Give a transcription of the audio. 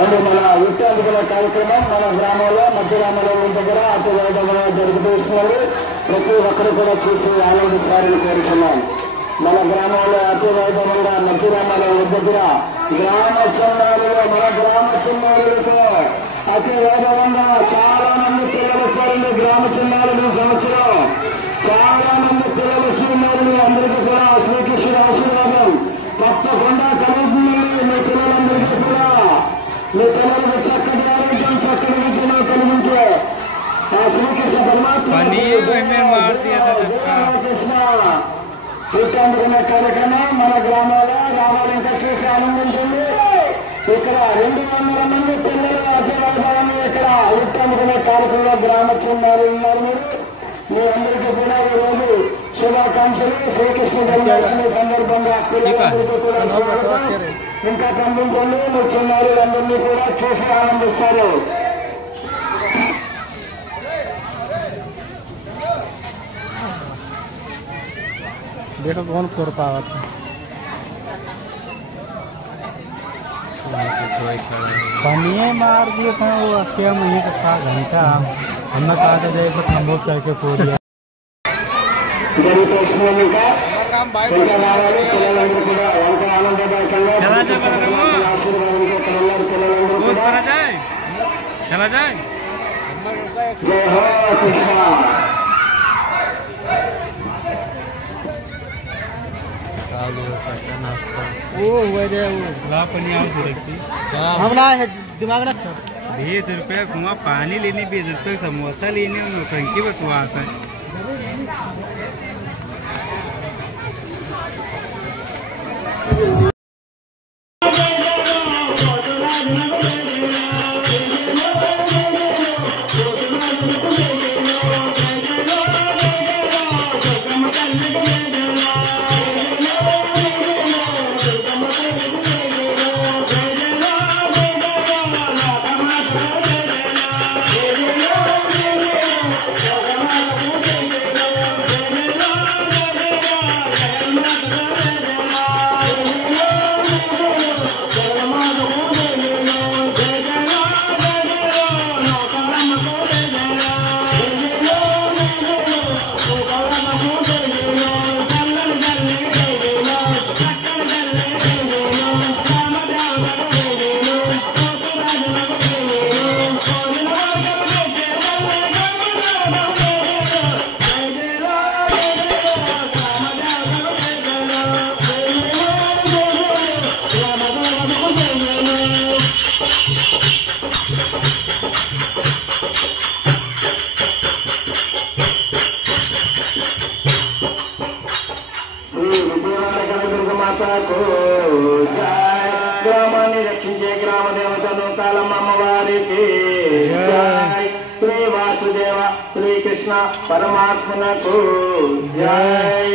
అది మన విద్యార్థుల కార్యక్రమం మన గ్రామంలో మధ్య రామరావు దగ్గర అతివేగంగా జరుగుతున్నారు. ప్రతి ఒక్కరు కూడా చూసి ఆనందిస్తారని కోరుతున్నాం. మన గ్రామంలో అతివేగంగా మధ్య రామరావు దగ్గర గ్రామ చిన్నారులు మన గ్రామ చిన్నారులతో అతివేగంగా చాలా మంది పిల్లలు వచ్చారండి. గ్రామ చిన్నారులు సంవత్సరం చాలా మంది పిల్లలు చిన్నారులు అందరికీ కూడా శ్రీకృష్ణుడు ఆశీర్వాదం తప్పకుండా కలుగుతుందండి. మీ పిల్లలందరికీ కూడా మీ పిల్లలకు చక్కటి ఆరోగ్యం చక్కటి విద్యను కలిగించే ఆ శ్రీకృష్ణ పరమాత్మ చూసేందుకున్న కార్యక్రమం మన గ్రామాలు ఇంకా చూసి ఆనందించండి. ఇక్కడ 200 మంది పిల్లలు అజయవాదాన్ని ఇక్కడ చూసేందుకునే కార్యక్రమంలో గ్రామ చిన్నారు ఉన్నారు. మీ అందరికీ కూడా ఈరోజు శుభాకాంక్షలు. శ్రీకృష్ణ జన్మాష్టమి సందర్భంగా పిల్లలందరికీ కూడా ఇంకా కనిపించండి. మీ చిన్నారులందరినీ కూడా చూసి ఆనందిస్తారు. देखो कौन कर पावा था पानी मार दिए वो क्या महीने का था घंटा हमने कहा था जैसे खम्भों करके पूरी चला जाए हमला है दिमाग रख 20 रुपये कुआ पानी लेने 20 रुपये समोसा लेने टंकी बटवास है। గ్రామాన్ని రక్షించే గ్రామ దేవతను కాలమ్మవారికి జై. శ్రీ వాసుదేవ శ్రీకృష్ణ పరమాత్మనకు జై.